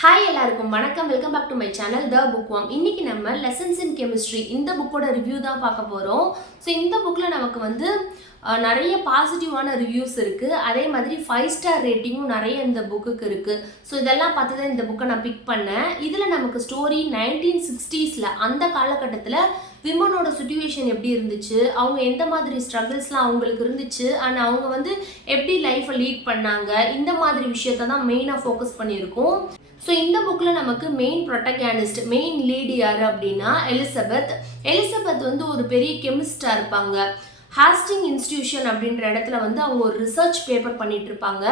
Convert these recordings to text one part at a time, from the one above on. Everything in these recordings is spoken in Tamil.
ஹாய் எல்லாருக்கும் வணக்கம். Welcome back to my channel the book worm. இன்னைக்கு நம்ம லெசன்ஸ் இன் கெமிஸ்ட்ரி இந்த புக்கோட ரிவ்யூ தான் பார்க்க போகிறோம். ஸோ இந்த புக்கில் நமக்கு வந்து நிறைய பாசிட்டிவான ரிவ்யூஸ் இருக்குது. அதே மாதிரி 5 ஸ்டார் ரேட்டிங்கும் நிறைய இந்த புக்குக்கு இருக்குது. ஸோ இதெல்லாம் பார்த்து தான் இந்த புக்கை நான் பிக் பண்ணேன். இதில் நமக்கு ஸ்டோரி 1960s அந்த காலகட்டத்தில் விமனோட சுச்சுவேஷன் எப்படி இருந்துச்சு, அவங்க எந்த மாதிரி ஸ்ட்ரகிள்ஸ்லாம் அவங்களுக்கு இருந்துச்சு, அண்ட் அவங்க வந்து எப்படி லைஃப்பை லீட் பண்ணாங்க, இந்த மாதிரி விஷயத்த தான் மெயினாக ஃபோக்கஸ் பண்ணியிருக்கோம். ஸோ இந்த புக்கில் நமக்கு மெயின் ப்ரொட்டகனிஸ்ட், மெயின் லீடு யார் அப்படின்னா எலிசபெத் வந்து ஒரு பெரிய கெமிஸ்டாக இருப்பாங்க. ஹாஸ்டிங் இன்ஸ்டிடியூஷன் அப்படின்ற இடத்துல வந்து அவங்க ஒரு ரிசர்ச் பேப்பர் பண்ணிட்டு இருப்பாங்க,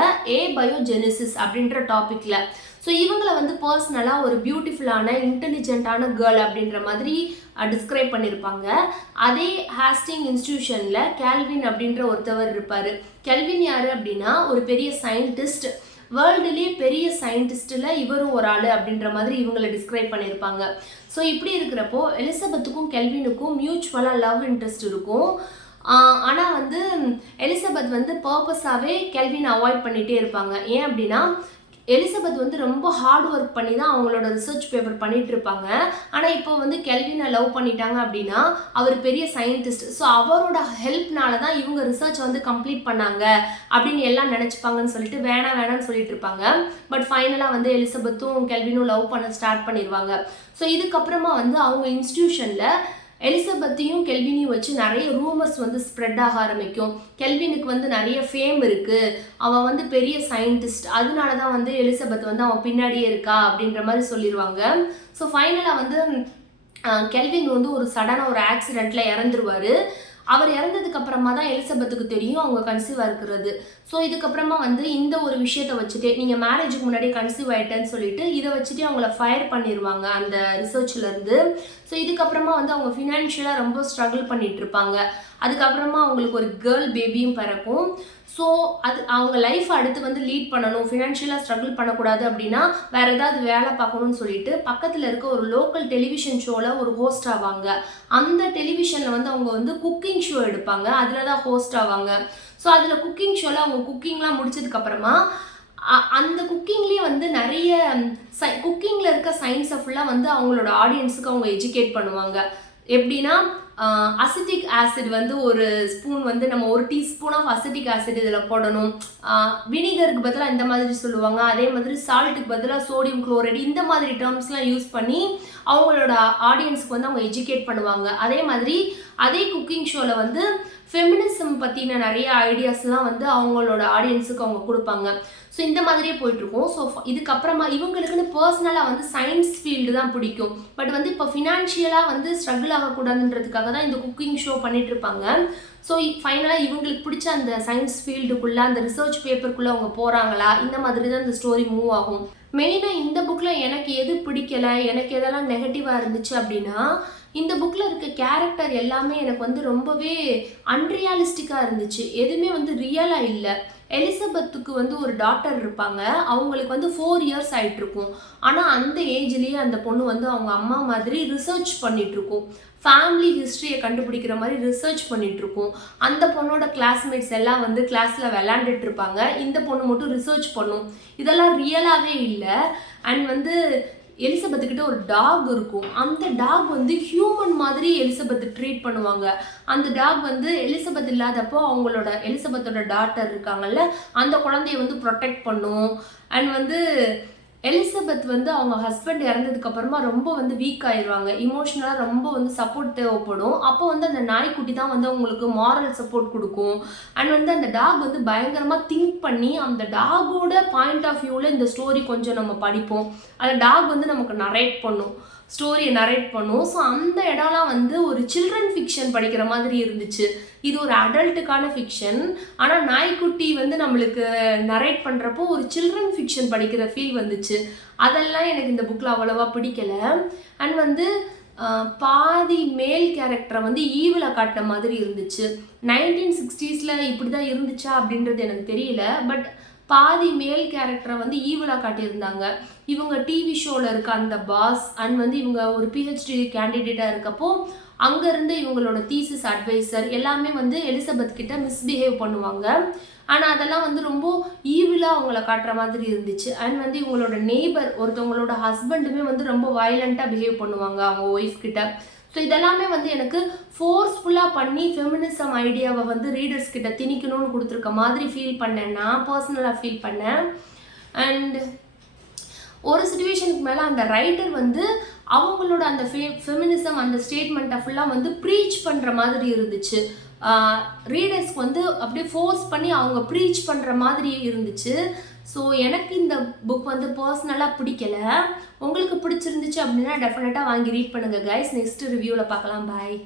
பயோஜெனிசிஸ் அப்படின்ற டாப்பிக்கில். ஸோ இவங்களை வந்து பர்சனலாக ஒரு பியூட்டிஃபுல்லான இன்டெலிஜென்ட்டான கேர்ள் அப்படின்ற மாதிரி டிஸ்கிரைப் பண்ணியிருப்பாங்க. அதே ஹாஸ்டிங் இன்ஸ்டிடியூஷனில் கெல்வின் அப்படின்ற ஒருத்தவர் இருப்பார். கெல்வின் யார் அப்படின்னா ஒரு பெரிய சயின்டிஸ்ட், வேர்ல்டுலேயே பெரிய சயின்டிஸ்டில் இவரும் ஒரு ஆள் அப்படின்ற மாதிரி இவங்களை டிஸ்கிரைப் பண்ணியிருப்பாங்க. ஸோ இப்படி இருக்கிறப்போ எலிசபெத்துக்கும் கெல்வினுக்கும் மியூச்சுவலாக லவ் இன்ட்ரெஸ்ட் இருக்கும். ஆனால் வந்து எலிசபெத் வந்து பர்பஸாகவே கெல்வின் அவாய்ட் பண்ணிகிட்டே இருப்பாங்க. ஏன் அப்படின்னா எலிசபெத் வந்து ரொம்ப ஹார்ட் ஒர்க் பண்ணி தான் அவங்களோட ரிசர்ச் பேப்பர் பண்ணிட்டு இருப்பாங்க. ஆனால் இப்போ வந்து கெல்வினை லவ் பண்ணிட்டாங்க அப்படின்னா அவர் பெரிய சயின்டிஸ்ட், ஸோ அவரோட ஹெல்ப்னால தான் இவங்க ரிசர்ச் வந்து கம்ப்ளீட் பண்ணாங்க அப்படின்னு எல்லாம் நினச்சிப்பாங்கன்னு சொல்லிட்டு வேணாம்னு சொல்லிட்டு இருப்பாங்க. பட் ஃபைனலாக வந்து எலிசபெத்தும் கெல்வினும் லவ் பண்ண ஸ்டார்ட் பண்ணிடுவாங்க. ஸோ இதுக்கப்புறமா வந்து அவங்க இன்ஸ்டிடியூஷனில் எலிசபெத்தையும் கெல்வினையும் வச்சு நிறைய ரூமர்ஸ் வந்து ஸ்ப்ரெட் ஆக ஆரம்பிக்கும். கெல்வினுக்கு வந்து நிறைய ஃபேம் இருக்குது, அவன் வந்து பெரிய சயின்டிஸ்ட், அதனால தான் வந்து எலிசபெத் வந்து அவன் பின்னாடியே இருக்கா அப்படின்ற மாதிரி சொல்லிடுவாங்க. ஸோ ஃபைனலாக வந்து கெல்வின் வந்து ஒரு சடனாக ஒரு ஆக்சிடெண்ட்டில் இறந்துருவார். அவர் இறந்ததுக்கு அப்புறமா தான் எலிசபெத்துக்கு தெரியும் அவங்க கன்சீவாக இருக்கிறது. ஸோ இதுக்கப்புறமா வந்து இந்த ஒரு விஷயத்தை வச்சுட்டு நீங்கள் மேரேஜுக்கு முன்னாடி கன்சீவ் ஆகிட்டேன்னு சொல்லிட்டு இதை வச்சுட்டு அவங்கள ஃபயர் பண்ணிடுவாங்க அந்த ரிசர்ச்லேருந்து. ஸோ இதுக்கப்புறமா வந்து அவங்க ஃபினான்ஷியலாக ரொம்ப ஸ்ட்ரகிள் பண்ணிட்டு இருப்பாங்க. அதுக்கப்புறமா அவங்களுக்கு ஒரு கேர்ள் பேபியும் பிறக்கும். ஸோ அது அவங்க லைஃப் அடுத்து வந்து லீட் பண்ணணும், ஃபினான்ஷியலாக ஸ்ட்ரகிள் பண்ணக்கூடாது அப்படின்னா வேறு ஏதாவது வேலை பார்க்கணும்னு சொல்லிட்டு பக்கத்தில் இருக்க ஒரு லோக்கல் டெலிவிஷன் ஷோவில் ஒரு ஹோஸ்ட் ஆவாங்க. அந்த டெலிவிஷனில் வந்து அவங்க வந்து குக்கிங் ஷோ எடுப்பாங்க, அதில் தான் ஹோஸ்ட் ஆவாங்க. ஸோ அதில் குக்கிங் ஷோவில் அவங்க குக்கிங்லாம் முடிச்சதுக்கப்புறமா அந்த குக்கிங்லேயே வந்து நிறைய குக்கிங்கில் இருக்க சயின்ஸை ஃபுல்லாக வந்து அவங்களோட ஆடியன்ஸுக்கு அவங்க எஜுகேட் பண்ணுவாங்க. எப்படின்னா அசிட்டிக் ஆசிட் வந்து ஒரு ஸ்பூன் வந்து நம்ம ஒரு டீஸ்பூன் ஆஃப் அசிட்டிக் ஆசிட் இதில் போடணும், வினிகருக்கு பதிலாக இந்த மாதிரி சொல்லுவாங்க. அதே மாதிரி சால்ட்டுக்கு பதிலாக சோடியம் குளோரைடு, இந்த மாதிரி டேர்ம்ஸ்லாம் யூஸ் பண்ணி அவங்களோட ஆடியன்ஸுக்கு வந்து அவங்க எஜுகேட் பண்ணுவாங்க. அதே மாதிரி அதே குக்கிங் ஷோவில் வந்து ஃபெமினிசம் பற்றின நிறைய ஐடியாஸ்லாம் வந்து அவங்களோட ஆடியன்ஸுக்கு அவங்க கொடுப்பாங்க. ஸோ இந்த மாதிரியே போயிட்டுருக்கோம். ஸோ இதுக்கப்புறமா இவங்களுக்குன்னு பர்சனலாக வந்து சயின்ஸ் ஃபீல்டு தான் பிடிக்கும். பட் வந்து இப்போ ஃபினான்ஷியலாக வந்து ஸ்ட்ரகிள் ஆகக்கூடாதுன்றதுக்காக தான் இந்த குக்கிங் ஷோ பண்ணிகிட்ருப்பாங்க. ஸோ ஃபைனலாக இவங்களுக்கு பிடிச்ச அந்த சயின்ஸ் ஃபீல்டுக்குள்ளே அந்த ரிசர்ச் பேப்பருக்குள்ளே அவங்க போகிறாங்களா, இந்த மாதிரி தான் இந்த ஸ்டோரி மூவ் ஆகும். மெயினாக இந்த புக்கில் எனக்கு எது பிடிக்கலை, எனக்கு எதெல்லாம் நெகட்டிவாக இருந்துச்சு அப்படின்னா இந்த புக்கில் இருக்க கேரக்டர் எல்லாமே எனக்கு வந்து ரொம்பவே அன்ரியாலிஸ்டிக்காக இருந்துச்சு. எதுவுமே வந்து ரியலாக இல்லை. எலிசபெத்துக்கு வந்து ஒரு டாட்டர் இருப்பாங்க, அவங்களுக்கு வந்து 4 இயர்ஸ் ஆகிட்டுருக்கும். ஆனால் அந்த ஏஜ்லேயே அந்த பொண்ணு வந்து அவங்க அம்மா மாதிரி ரிசர்ச் பண்ணிகிட்ருக்கும், ஃபேமிலி ஹிஸ்ட்ரியை கண்டுபிடிக்கிற மாதிரி ரிசர்ச் பண்ணிகிட்ருக்கும். அந்த பொண்ணோட கிளாஸ்மேட்ஸ் எல்லாம் வந்து கிளாஸில் விளாண்டுட்டு இருப்பாங்க, இந்த பொண்ணு மட்டும் ரிசர்ச் பண்ணும். இதெல்லாம் ரியலாகவே இல்லை. அண்ட் வந்து எலிசபெத்துக்கிட்ட ஒரு டாக் இருக்கும், அந்த டாக் வந்து ஹியூமன் மாதிரி எலிசபெத் ட்ரீட் பண்ணுவாங்க. அந்த டாக் வந்து எலிசபெத் இல்லாதப்போ அவங்களோட எலிசபெத்தோட டாட்டர் இருக்காங்கல்ல, அந்த குழந்தைய வந்து ப்ரொடெக்ட் பண்ணும். அண்ட் வந்து எலிசபெத் வந்து அவங்க ஹஸ்பண்ட் இறந்ததுக்கு அப்புறமா ரொம்ப வந்து வீக் ஆயிடுவாங்க, இமோஷனலாக ரொம்ப வந்து சப்போர்ட் தேவைப்படும். அப்போ வந்து அந்த நாய்க்குட்டி தான் வந்து அவங்களுக்கு மாரல் சப்போர்ட் கொடுக்கும். அண்ட் வந்து அந்த டாக் வந்து பயங்கரமாக திங்க் பண்ணி அந்த டாகோட பாயிண்ட் ஆஃப் வியூவில் இந்த ஸ்டோரி கொஞ்சம் நம்ம படிப்போம். அந்த டாக் வந்து நமக்கு நரேட் பண்ணும், ஸ்டோரியை நரேட் பண்ணும். ஸோ அந்த இடம்லாம் வந்து ஒரு சில்ட்ரன் ஃபிக்ஷன் படிக்கிற மாதிரி இருந்துச்சு. இது ஒரு அடல்ட்டுக்கான ஃபிக்ஷன், ஆனால் நாய்க்குட்டி வந்து நம்மளுக்கு நரேட் பண்ணுறப்போ ஒரு சில்ட்ரன் ஃபிக்ஷன் படிக்கிற ஃபீல் வந்துச்சு. அதெல்லாம் எனக்கு இந்த புக்கில் அவ்வளோவா பிடிக்கலை. அண்ட் வந்து பாதி மேல் கேரக்டரை வந்து ஈவில் காட்டின மாதிரி இருந்துச்சு. 1960s இப்படி தான் இருந்துச்சா அப்படின்றது எனக்கு தெரியல. பட் பாதி மேல் கேரக்டரை வந்து ஈவலாக காட்டியிருந்தாங்க. இவங்க டிவி ஷோவில் இருக்க அந்த பாஸ் அண்ட் வந்து இவங்க ஒரு பிஹெச்டி கேண்டிடேட்டாக இருக்கப்போ அங்கேருந்து இவங்களோட தீசிஸ் அட்வைசர் எல்லாமே வந்து எலிசபெத் கிட்ட மிஸ்பிஹேவ் பண்ணுவாங்க. ஆனால் அதெல்லாம் வந்து ரொம்ப ஈவிலாக அவங்கள காட்டுற மாதிரி இருந்துச்சு. அண்ட் வந்து இவங்களோட நெய்பர் ஒருத்தவங்களோட ஹஸ்பண்டுமே வந்து ரொம்ப வயலண்ட்டாக பிஹேவ் பண்ணுவாங்க அவங்க ஒய்ஃப் கிட்ட. ஸோ இதெல்லாமே வந்து எனக்கு ஃபோர்ஸ்ஃபுல்லாக பண்ணி ஃபெமினிசம் ஐடியாவை வந்து ரீடர்ஸ் கிட்ட திணிக்கணும்னு கொடுத்துருக்க மாதிரி ஃபீல் பண்ணேன், நான் பர்சனலாக ஃபீல் பண்ணேன். அண்ட் ஒரு சிச்சுவேஷனுக்கு மேலே அந்த ரைட்டர் வந்து அவங்களோட அந்த ஃபெமினிசம் அந்த ஸ்டேட்மெண்ட்டை ஃபுல்லாக வந்து ப்ரீச் பண்ணுற மாதிரி இருந்துச்சு. ரீடர்ஸ்க்கு வந்து அப்படியே ஃபோர்ஸ் பண்ணி அவங்க ப்ரீச் பண்ணுற மாதிரி இருந்துச்சு. ஸோ எனக்கு இந்த புக் வந்து பர்சனலாக பிடிக்கல. உங்களுக்கு பிடிச்சிருந்துச்சு அப்படின்னா டெஃபினட்டாக வாங்கி ரீட் பண்ணுங்கள் கைஸ். நெக்ஸ்ட் ரிவ்யூவில் பார்க்கலாம். பாய்.